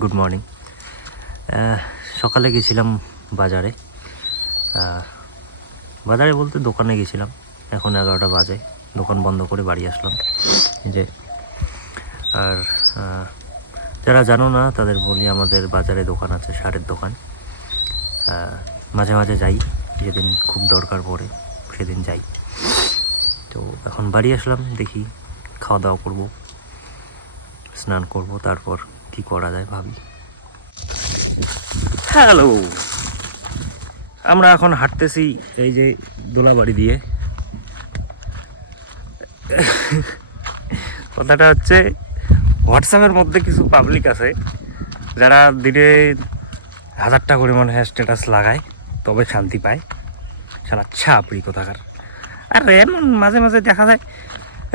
Good morning. সকালে গেছিলাম বাজারে। বাজারে বলতে দোকানে গেছিলাম। এখন 11টা বাজে, দোকান বন্ধ করে বাড়ি আসলাম। যে আর যারা জানো না তাদের বলি, আমাদের বাজারে দোকান আছে, সারের দোকান। মাঝে মাঝে যাই, যেদিন খুব দরকার পড়ে সেদিন যাই। তো এখন বাড়ি আসলাম, দেখি খাওয়া দাওয়া করবো, স্নান করব, তারপর কি করা যায় ভাবি। হ্যালো, আমরা এখন হাঁটতেছি এই যে দোলাবাড়ি দিয়ে। কথাটা হচ্ছে, হোয়াটসঅ্যাপের মধ্যে কিছু পাবলিক আছে যারা দিনে 1000টা করে মনে হয় স্ট্যাটাস লাগায়, তবে শান্তি পায়। সারা ছাপড়ি কোথাকার। আর এমন মাঝে মাঝে দেখা যায়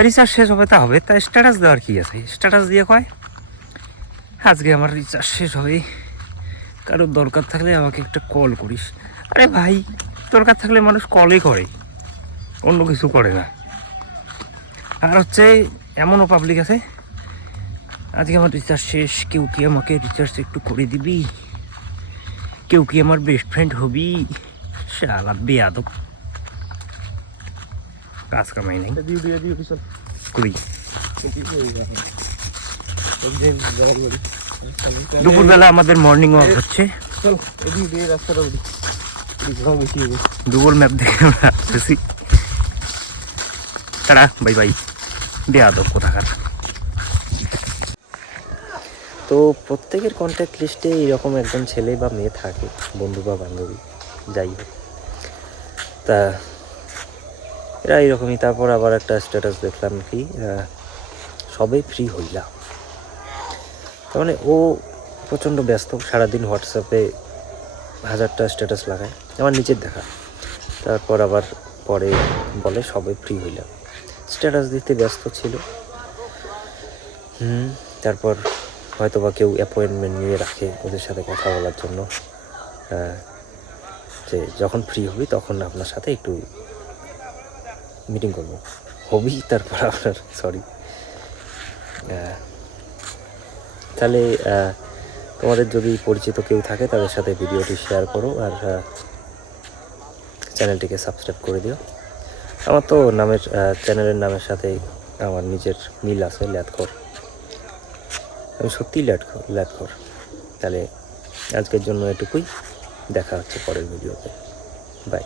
রিচার্জ শেষ হবে, তা হবে, তাই স্ট্যাটাস দেওয়ার কি আছে? স্ট্যাটাস দিয়ে কয় আজকে আমার রিচার্জ শেষ হবে, কারোর দরকার থাকলে আমাকে একটা কল করিস। আরে ভাই, দরকার থাকলে মানুষ কলই করে, অন্য কিছু করে না। আর হচ্ছে এমনও পাবলিক আছে, আজকে আমার রিচার্জ শেষ, কেউ কি আমাকে রিচার্জ একটু করে দিবি, কেউ কি আমার বেস্ট ফ্রেন্ড হবি। শালা বেয়াদব, কাজ কামাই নাই। কই দুপুরবেলা আমাদের মর্নিং ওয়াক হচ্ছে। গুগল ম্যাপ দেখে আমরা আসতেছি। তারা বাই বাই, বেয়াদব কোথাকার। তো প্রত্যেকের কন্ট্যাক্ট লিস্টে এরকম একজন ছেলে বা মেয়ে থাকে, বন্ধু বা বান্ধবী, যাই হোক। তা এরা এইরকমই। তারপর আবার একটা স্ট্যাটাস দেখলাম কি, সবাই ফ্রি হইলাম। তার মানে ও প্রচণ্ড ব্যস্ত, সারাদিন হোয়াটসঅ্যাপে 1000টা স্ট্যাটাস লাগায়, আমার নিচের দেখা। তারপর আবার পরে বলে সবাই ফ্রি হইলাম, স্ট্যাটাস দিতে ব্যস্ত ছিল। তারপর হয়তো বা কেউ অ্যাপয়েন্টমেন্ট নিয়ে রাখে ওদের সাথে কথা বলার জন্য, যে যখন ফ্রি হবি তখন আপনার সাথে একটু মিটিং করবো। হবি তারপর আপনার তাহলে তোমাদের যদি পরিচিত কেউ থাকে তাদের সাথে ভিডিওটি শেয়ার করো, আর চ্যানেলটিকে সাবস্ক্রাইব করে দিও। আমার তো চ্যানেলের নামের সাথে আমার নিজের মিল আছে, ল্যাদখর। আমি সত্যিই ল্যাদখর। তাহলে আজকের জন্য এটুকুই, দেখা হচ্ছে পরের ভিডিওতে। বাই।